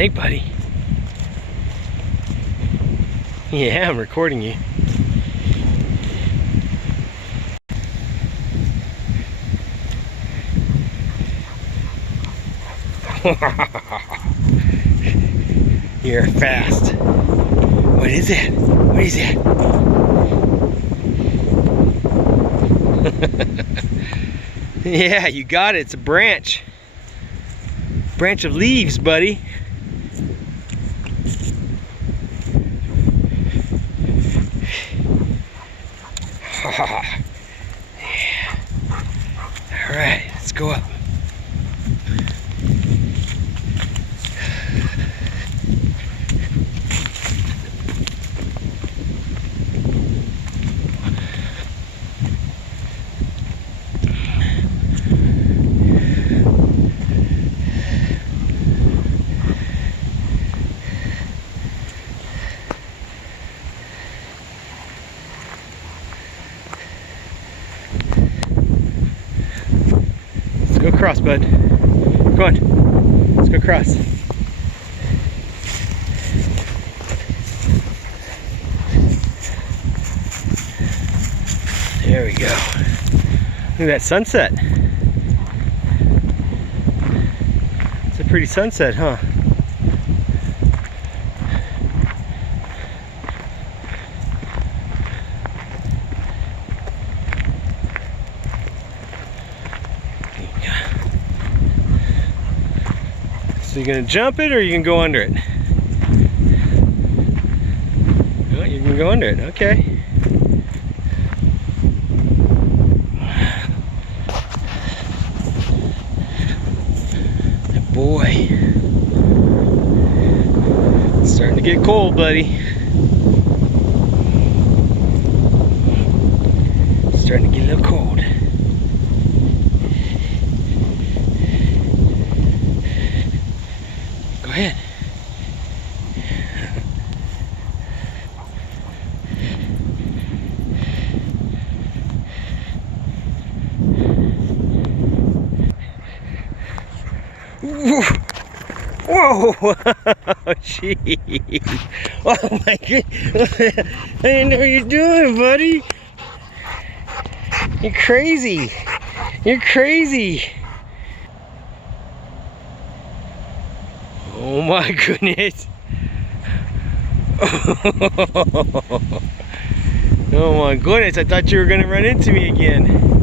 Hey, buddy. Yeah, I'm recording you. You're fast. What is it? What is it? Yeah, you got it. It's a branch. Branch of leaves, buddy. Yeah. All right, let's go up. Go across, bud. Go on. Let's go across. There we go. Look at that sunset. It's a pretty sunset, huh? So you're gonna jump it or you can go under it? Oh, you can go under it, okay. Boy, it's starting to get cold, buddy. It's starting to get a little cold. Go ahead. Whoa! Whoa! Jeez! Oh my god! I didn't know what you're doing, buddy. You're crazy. You're crazy. Oh my goodness. Oh my goodness, I thought you were gonna run into me again.